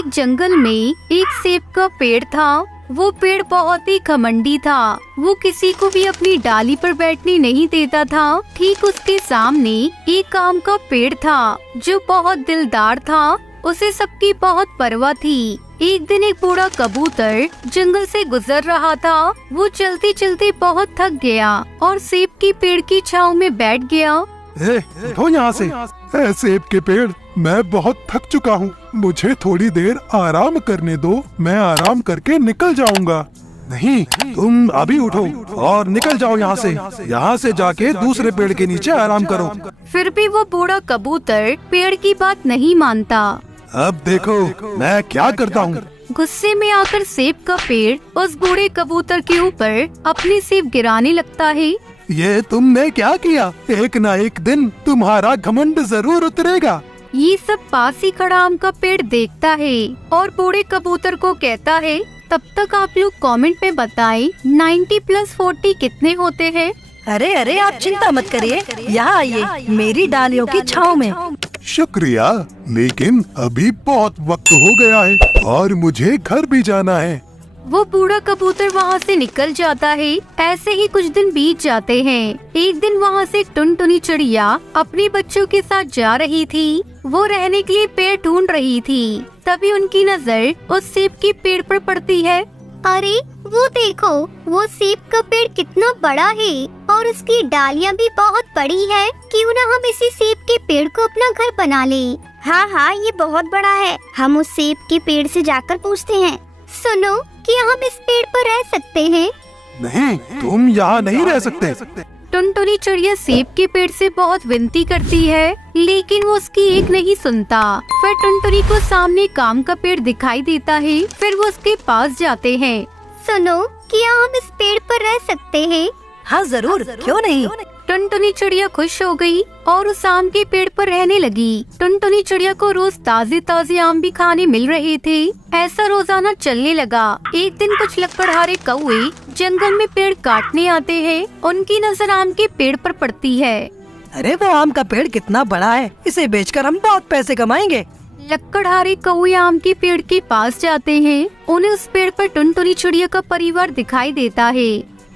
एक जंगल में एक सेब का पेड़ था। वो पेड़ बहुत ही घमंडी था। वो किसी को भी अपनी डाली पर बैठने नहीं देता था। ठीक उसके सामने एक आम का पेड़ था जो बहुत दिलदार था। उसे सबकी बहुत परवाह थी। एक दिन एक बूढ़ा कबूतर जंगल से गुजर रहा था। वो चलते चलते बहुत थक गया और सेब की पेड़ की छांव में बैठ गया। उठो यहाँ से। सेब के पेड़, मैं बहुत थक चुका हूँ, मुझे थोड़ी देर आराम करने दो, मैं आराम करके निकल जाऊंगा। नहीं, तुम अभी उठो और निकल जाओ यहाँ से जाके दूसरे पेड़ के नीचे आराम करो। फिर भी वो बूढ़ा कबूतर पेड़ की बात नहीं मानता। अब देखो मैं क्या करता हूँ। गुस्से में आकर सेब का पेड़ उस बूढ़े कबूतर के ऊपर अपने सेब गिराने लगता है। ये तुमने क्या किया? एक ना एक दिन तुम्हारा घमंड जरूर उतरेगा। ये सब पास ही खड़ा आम का पेड़ देखता है और बूढ़े कबूतर को कहता है, तब तक आप लोग कमेंट में बताएं 90 + 40 कितने होते हैं। अरे आप चिंता मत करिए, यहाँ आइए मेरी डालियों की छांव में। शुक्रिया, लेकिन अभी बहुत वक्त हो गया है और मुझे घर भी जाना है। वो बूढ़ा कबूतर वहाँ से निकल जाता है। ऐसे ही कुछ दिन बीत जाते हैं। एक दिन वहाँ से एक टुनटुनी चिड़िया अपने बच्चों के साथ जा रही थी। वो रहने के लिए पेड़ ढूंढ रही थी। तभी उनकी नजर उस सेब के पेड़ पर पड़ती है। अरे वो देखो, वो सेब का पेड़ कितना बड़ा है और उसकी डालियाँ भी बहुत बड़ी है। क्यों ना हम इसी सेब के पेड़ को अपना घर बना लें। हाँ, ये बहुत बड़ा है। हम उस सेब के पेड़ से जाकर पूछते हैं, सुनो, क्या हम इस पेड़ पर रह सकते हैं? नहीं, तुम यहाँ नहीं रह सकते। टुनटुनी चिड़िया सेब के पेड़ से बहुत विनती करती है, लेकिन वो उसकी एक नहीं सुनता। फिर टुनटुनी को सामने काम का पेड़ दिखाई देता है। फिर वो उसके पास जाते हैं। सुनो, क्या हम इस पेड़ पर रह सकते हैं? हाँ जरूर, क्यों नहीं। टुनटुनी चिड़िया खुश हो गई और उस आम के पेड़ पर रहने लगी। टुनटुनी चिड़िया को रोज ताजे ताजे आम भी खाने मिल रहे थे। ऐसा रोजाना चलने लगा। एक दिन कुछ लकड़हारे कौवे जंगल में पेड़ काटने आते हैं। उनकी नजर आम के पेड़ पर पड़ती है। अरे वो आम का पेड़ कितना बड़ा है, इसे बेचकर हम बहुत पैसे कमाएंगे। लकड़हारे कौवे आम के पेड़ के पास जाते हैं। उन्हें उस पेड़ पर टुनटुनी चिड़िया का परिवार दिखाई देता है।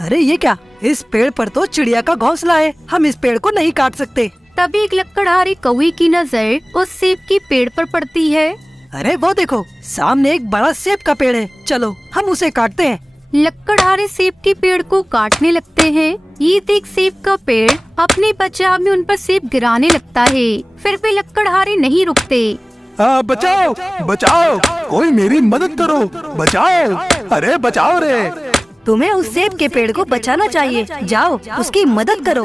अरे ये क्या, इस पेड़ पर तो चिड़िया का घोंसला है, हम इस पेड़ को नहीं काट सकते। तभी एक लकड़हारे कौवे की नजर उस सेब के पेड़ पर पड़ती है। अरे वो देखो, सामने एक बड़ा सेब का पेड़ है, चलो हम उसे काटते हैं। लकड़हारे सेब के पेड़ को काटने लगते हैं। ये देख सेब का पेड़ अपने बचाव में उन पर सेब गिराने लगता है। फिर भी लकड़हारे नहीं रुकते। बचाओ बचाओ, कोई मेरी मदद करो, बचाओ, अरे बचाओ रे। तुम्हें उस सेब के पेड़ को बचाना चाहिए, जाओ उसकी मदद करो।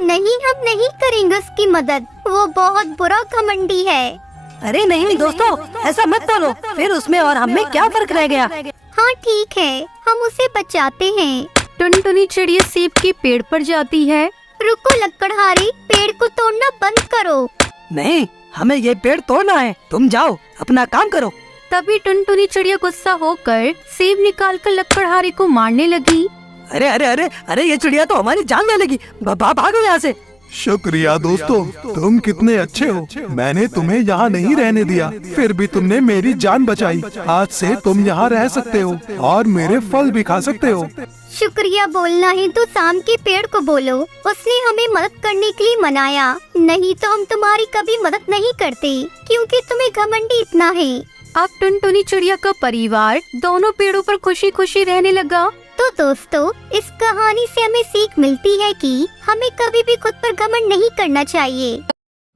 नहीं, हम नहीं करेंगे उसकी मदद, वो बहुत बुरा घमंडी है। अरे नहीं दोस्तों, ऐसा मत बोलो, फिर उसमें और हम में क्या फर्क रह गया। हाँ ठीक है, हम उसे बचाते हैं। टुनटुनी चिड़िया सेब के पेड़ पर जाती है। रुको लकड़हारे, पेड़ को तोड़ना बंद करो। नहीं, हमें ये पेड़ तोड़ना है, तुम जाओ अपना काम करो। तभी टुनटुनी चिड़िया गुस्सा होकर सेब निकालकर लकड़हारे को मारने लगी। अरे ये चिड़िया तो हमारी जान ले लेगी, भागो यहाँ से। शुक्रिया दोस्तों, तुम कितने अच्छे हो। मैंने तुम्हें यहाँ नहीं रहने दिया, फिर भी तुमने मेरी जान बचाई। आज से तुम यहाँ रह सकते हो और मेरे फल भी खा सकते हो। शुक्रिया बोलना है तो शाम के पेड़ को बोलो, उसने हमें मदद करने के लिए मनाया। नहीं तो हम तुम्हारी कभी मदद नहीं करते, क्योंकि तुम्हें घमंडी इतना है। अब टुनटुनी चिड़िया का परिवार दोनों पेड़ों पर खुशी खुशी रहने लगा। तो दोस्तों, इस कहानी से हमें सीख मिलती है कि हमें कभी भी खुद पर घमंड नहीं करना चाहिए।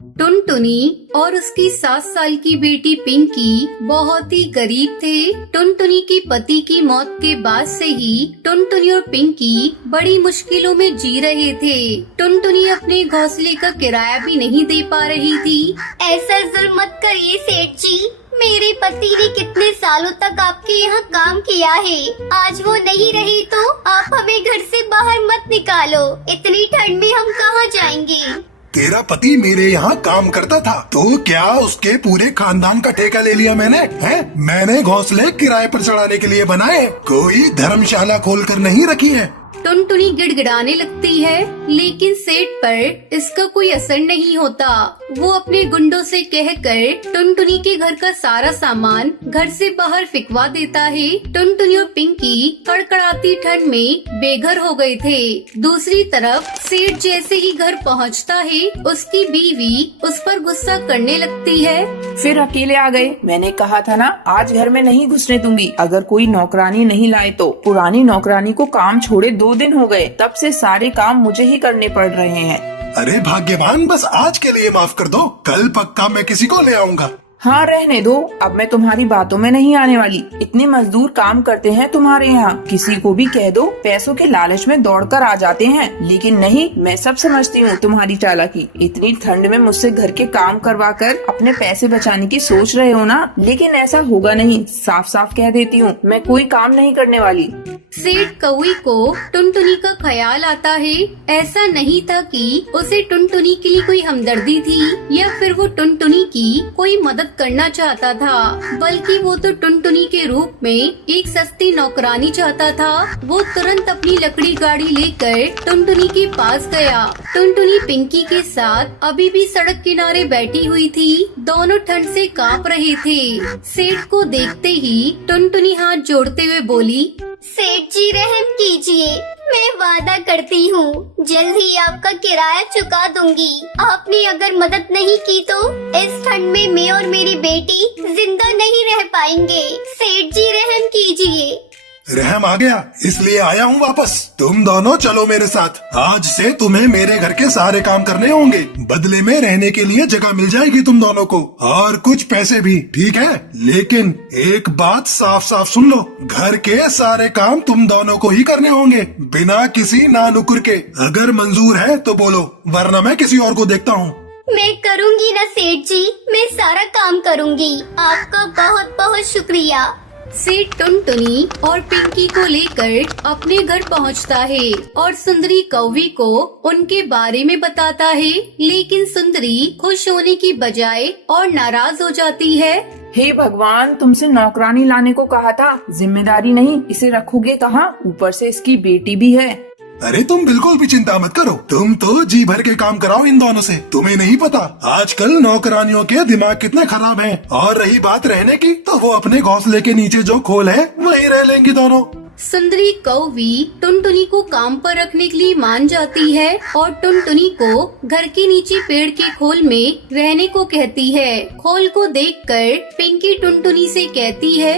टुनटुनी और उसकी 7 साल की बेटी पिंकी बहुत ही गरीब थे। टुनटुनी के पति की मौत के बाद से ही टुनटुनी और पिंकी बड़ी मुश्किलों में जी रहे थे। टुनटुनी अपने घोंसले का किराया भी नहीं दे पा रही थी। ऐसा जुल्म मत करिए सेठ जी, मेरे पति ने कितने सालों तक आपके यहाँ काम किया है। आज वो नहीं रही तो आप हमें घर से बाहर मत निकालो। इतनी ठंड में हम कहाँ जाएंगे। तेरा पति मेरे यहाँ काम करता था, तो क्या उसके पूरे खानदान का ठेका ले लिया मैंने? मैंने घोंसले किराए पर चढ़ाने के लिए बनाए, कोई धर्मशाला खोलकर नहीं रखी है। टुनटुनी गिड़गिड़ाने लगती है। लेकिन सेठ पर इसका कोई असर नहीं होता। वो अपने गुंडों से कहकर टुनटुनी के घर का सारा सामान घर से बाहर फिकवा देता है। टुनटुनी और पिंकी कड़कड़ाती ठंड में बेघर हो गए थे। दूसरी तरफ सेठ जैसे ही घर पहुंचता है, उसकी बीवी उस पर गुस्सा करने लगती है। फिर अकेले आ गए। मैंने कहा था ना, आज घर में नहीं घुसने दूंगी अगर कोई नौकरानी नहीं लाए तो। पुरानी नौकरानी को काम छोड़े 2 दिन हो गए, तब से सारे काम मुझे ही करने पड़ रहे हैं। अरे भाग्यवान, बस आज के लिए माफ कर दो, कल पक्का मैं किसी को ले आऊंगा। हाँ रहने दो, अब मैं तुम्हारी बातों में नहीं आने वाली। इतने मजदूर काम करते हैं तुम्हारे यहाँ, किसी को भी कह दो पैसों के लालच में दौड़कर आ जाते हैं। लेकिन नहीं, मैं सब समझती हूँ तुम्हारी चालाकी। इतनी ठंड में मुझसे घर के काम करवा कर अपने पैसे बचाने की सोच रहे हो ना, लेकिन ऐसा होगा नहीं। साफ साफ कह देती हूँ, मैं कोई काम नहीं करने वाली। सेठ कौवी को टुनटुनी का ख्याल आता है। ऐसा नहीं था कि उसे टुनटुनी के लिए कोई हमदर्दी थी या फिर वो टुनटुनी की कोई मदद करना चाहता था, बल्कि वो तो टुनटुनी के रूप में एक सस्ती नौकरानी चाहता था। वो तुरंत अपनी लकड़ी गाड़ी लेकर टुनटुनी के पास गया। टुनटुनी पिंकी के साथ अभी भी सड़क किनारे बैठी हुई थी। दोनों ठंड से कांप रहे थे। सेठ को देखते ही टुनटुनी हाथ जोड़ते हुए बोली, सेठ जी रहम कीजिए, मैं वादा करती हूँ जल्द ही आपका किराया चुका दूंगी। आपने अगर मदद नहीं की तो इस ठंड में मैं और मेरी बेटी जिंदा नहीं रह पाएंगे। सेठ जी रहम कीजिए। रहम आ गया, इसलिए आया हूँ वापस। तुम दोनों चलो मेरे साथ। आज से तुम्हें मेरे घर के सारे काम करने होंगे। बदले में रहने के लिए जगह मिल जाएगी तुम दोनों को, और कुछ पैसे भी, ठीक है? लेकिन एक बात साफ साफ सुन लो, घर के सारे काम तुम दोनों को ही करने होंगे, बिना किसी नानुकुर के। अगर मंजूर है तो बोलो, वरना मैं किसी और को देखता हूँ। मैं करूँगी ना सेठ जी, मैं सारा काम करूँगी। आपका बहुत बहुत शुक्रिया। सेठ टुनटुनी और पिंकी को लेकर अपने घर पहुंचता है और सुंदरी कौवी को उनके बारे में बताता है। लेकिन सुंदरी खुश होने की बजाय और नाराज हो जाती है। हे भगवान, तुमसे नौकरानी लाने को कहा था, जिम्मेदारी नहीं, इसे रखोगे कहाँ? ऊपर से इसकी बेटी भी है। अरे तुम बिल्कुल भी चिंता मत करो, तुम तो जी भर के काम कराओ इन दोनों से। तुम्हें नहीं पता आजकल नौकरानियों के दिमाग कितने खराब हैं। और रही बात रहने की, तो वो अपने घोंसले के नीचे जो खोल है वहीं रह लेंगी दोनों। सुंदरी कौवी टुनटुनी को काम पर रखने के लिए मान जाती है और टुनटुनी को घर के नीचे पेड़ के खोल में रहने को कहती है। खोल को देखकर पिंकी टुनटुनी से कहती है,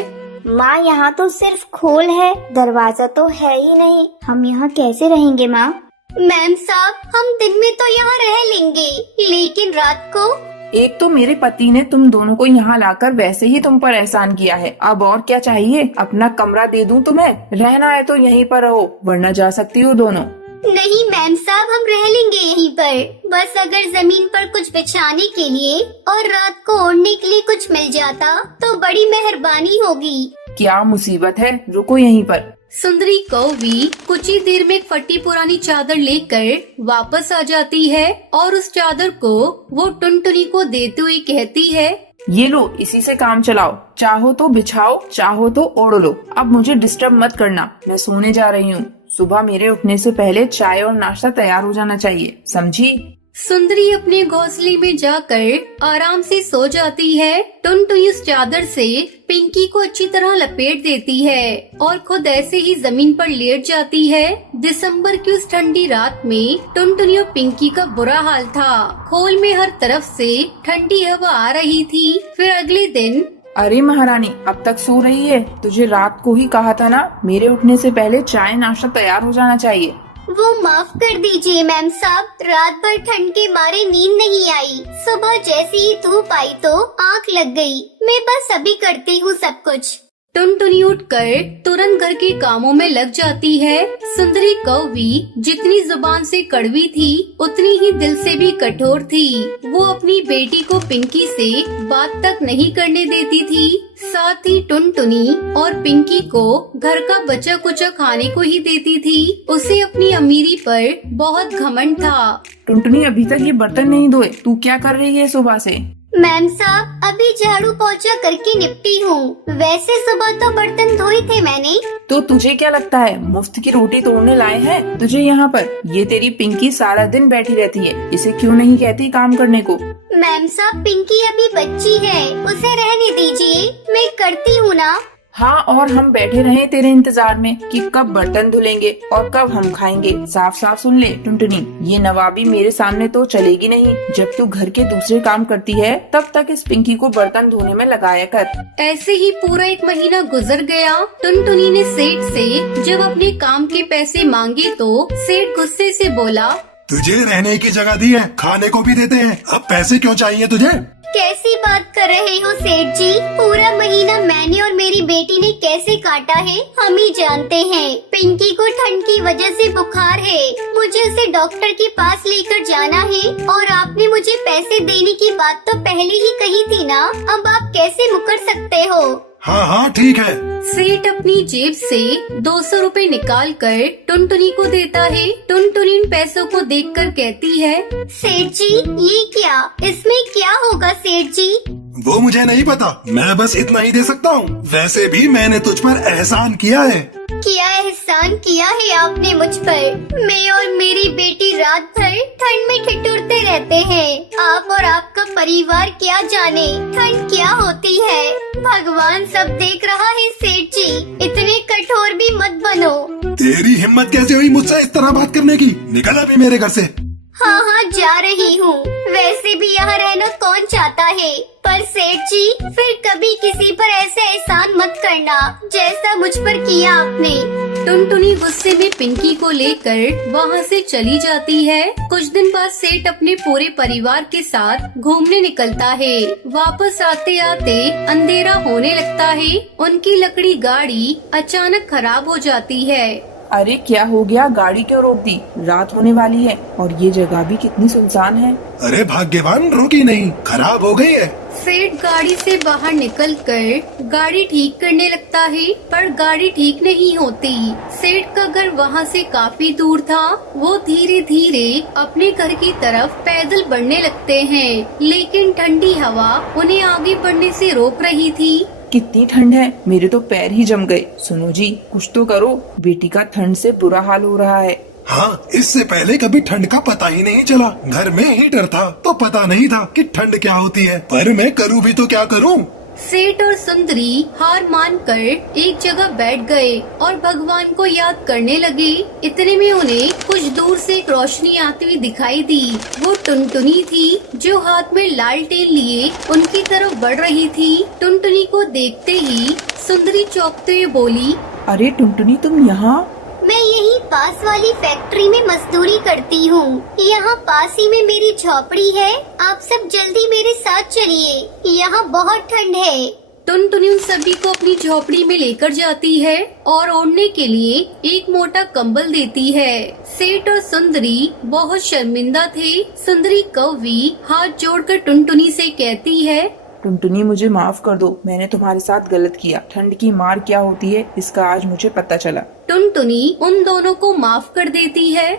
माँ यहाँ तो सिर्फ खोल है, दरवाजा तो है ही नहीं। हम यहाँ कैसे रहेंगे माँ? मैम साहब, हम दिन में तो यहाँ रह लेंगे, लेकिन रात को? एक तो मेरे पति ने तुम दोनों को यहाँ लाकर वैसे ही तुम पर एहसान किया है, अब और क्या चाहिए? अपना कमरा दे दूं तुम्हें? रहना है तो यहीं पर रहो, वरना जा सकती हो दोनों। नहीं मैम साहब, हम रह लेंगे यहीं पर। बस अगर जमीन पर कुछ बिछाने के लिए और रात को ओढ़ने के लिए कुछ मिल जाता तो बड़ी मेहरबानी होगी। क्या मुसीबत है, रुको यहीं पर। सुंदरी कौवी कुछ ही देर में फटी पुरानी चादर लेकर वापस आ जाती है और उस चादर को वो टुनटुनी को देते हुए कहती है, ये लो, इसी से काम चलाओ। चाहो तो बिछाओ, चाहो तो ओढ़ लो। अब मुझे डिस्टर्ब मत करना, मैं सोने जा रही हूँ। सुबह मेरे उठने से पहले चाय और नाश्ता तैयार हो जाना चाहिए, समझी? सुंदरी अपने घोंसले में जाकर आराम से सो जाती है। टुनटुनी उस चादर से पिंकी को अच्छी तरह लपेट देती है और खुद ऐसे ही जमीन पर लेट जाती है। दिसंबर की उस ठंडी रात में टुनटुनी और पिंकी का बुरा हाल था। खोल में हर तरफ से ठंडी हवा आ रही थी। फिर अगले दिन, अरे महारानी, अब तक सो रही है? तुझे रात को ही कहा था ना, मेरे उठने से पहले चाय नाश्ता तैयार हो जाना चाहिए। वो माफ कर दीजिए मैम साहब, रात भर ठंड के मारे नींद नहीं आई। सुबह जैसे ही धूप आई तो आंख लग गई। मैं बस अभी करती हूँ सब कुछ। टुनटुनी उठकर तुरंत घर के कामों में लग जाती है। सुंदरी कौवी जितनी जुबान से कड़वी थी, उतनी ही दिल से भी कठोर थी। वो अपनी बेटी को पिंकी से बात तक नहीं करने देती थी। साथ ही टुनटुनी और पिंकी को घर का बचा कुचा खाने को ही देती थी। उसे अपनी अमीरी पर बहुत घमंड था। टुनटुनी, अभी तक ये बर्तन नहीं धोए, तू क्या कर रही है सुबह से? मैम साहब, अभी झाड़ू पोछा करके निपटी हूँ। वैसे सुबह तो बर्तन धोए थे मैंने। तो तुझे क्या लगता है मुफ्त की रोटी तोड़ने लाए हैं तुझे यहाँ पर? ये तेरी पिंकी सारा दिन बैठी रहती है, इसे क्यों नहीं कहती काम करने को? मैम साहब, पिंकी अभी बच्ची है, उसे रहने दीजिए, मैं करती हूँ ना। हाँ, और हम बैठे रहे तेरे इंतजार में कि कब बर्तन धुलेंगे और कब हम खाएंगे। साफ साफ सुन ले टुनटुनी, ये नवाबी मेरे सामने तो चलेगी नहीं। जब तू घर के दूसरे काम करती है तब तक इस पिंकी को बर्तन धोने में लगाया कर। ऐसे ही पूरा 1 महीना गुजर गया। टुनटुनी ने सेठ से जब अपने काम के पैसे मांगे तो सेठ गुस्से से बोला, तुझे रहने की जगह दी है, खाने को भी देते हैं, अब पैसे क्यों चाहिए तुझे? कैसी बात कर रहे हो सेठ जी? पूरा महीना मैंने और मेरी बेटी ने कैसे काटा है हम ही जानते हैं। पिंकी को ठंड की वजह से बुखार है, मुझे उसे डॉक्टर के पास लेकर जाना है और आपने मुझे पैसे देने की बात तो पहले ही कही थी ना, अब आप कैसे मुकर सकते हो? हाँ हाँ ठीक है। सेठ अपनी जेब से 200 रुपए निकाल कर टुनटुनी को देता है। टुनटुनी इन पैसों को देखकर कहती है, सेठ जी ये क्या, इसमें क्या होगा सेठ जी? वो मुझे नहीं पता, मैं बस इतना ही दे सकता हूँ। वैसे भी मैंने तुझ पर एहसान किया है। क्या एहसान किया है आपने मुझ पर? मैं और मेरी बेटी रात भर ठंड में ठिठुरते रहते हैं। आप और आपका परिवार क्या जाने ठंड क्या होती है। भगवान सब देख रहा है सेठ जी, इतने कठोर भी मत बनो। तेरी हिम्मत कैसे हुई मुझसे इस तरह बात करने की? निकल अभी मेरे घर से। हाँ हाँ जा रही हूँ, वैसे भी यहाँ रहना कौन चाहता है। पर सेठ जी फिर कभी किसी पर ऐसे एहसान मत करना जैसा मुझ पर किया आपने। टुनटुनी गुस्से में पिंकी को लेकर वहाँ से चली जाती है। कुछ दिन बाद सेठ अपने पूरे परिवार के साथ घूमने निकलता है। वापस आते आते अंधेरा होने लगता है। उनकी लकड़ी गाड़ी अचानक खराब हो जाती है। अरे क्या हो गया, गाड़ी क्यों रोक दी? रात होने वाली है और ये जगह भी कितनी सुनसान है। अरे भाग्यवान, रोकी नहीं, खराब हो गई है। सेठ गाड़ी से बाहर निकलकर गाड़ी ठीक करने लगता है, पर गाड़ी ठीक नहीं होती। सेठ का घर वहाँ से काफी दूर था। वो धीरे धीरे अपने घर की तरफ पैदल बढ़ने लगते हैं, लेकिन ठंडी हवा उन्हें आगे बढ़ने से रोक रही थी। कितनी ठंड है, मेरे तो पैर ही जम गए। सुनो जी, कुछ तो करो, बेटी का ठंड से बुरा हाल हो रहा है। हाँ, इससे पहले कभी ठंड का पता ही नहीं चला। घर में हीटर था तो पता नहीं था कि ठंड क्या होती है, पर मैं करूँ भी तो क्या करूँ। सेठ और सुंदरी हार मानकर एक जगह बैठ गए और भगवान को याद करने लगे। इतने में उन्हें कुछ दूर से एक रोशनी आती हुई दिखाई दी। वो टुनटुनी थी जो हाथ में लालटेन लिए उनकी तरफ बढ़ रही थी। टुनटुनी को देखते ही सुंदरी चौंकते हुए बोली, अरे टुनटुनी, तुम यहाँ? मैं यही पास वाली फैक्ट्री में मजदूरी करती हूँ। यहाँ पास ही में मेरी झोपड़ी है, आप सब जल्दी मेरे साथ चलिए, यहाँ बहुत ठंड है। टुनटुनी उन सभी को अपनी झोपड़ी में लेकर जाती है और ओढ़ने के लिए एक मोटा कंबल देती है। सेठ और सुंदरी बहुत शर्मिंदा थे। सुंदरी कौवी हाथ जोड़कर टुनटुनी से कहती है, टुनटुनी मुझे माफ कर दो, मैंने तुम्हारे साथ गलत किया। ठंड की मार क्या होती है इसका आज मुझे पता चला। टुनटुनी उन दोनों को माफ कर देती है।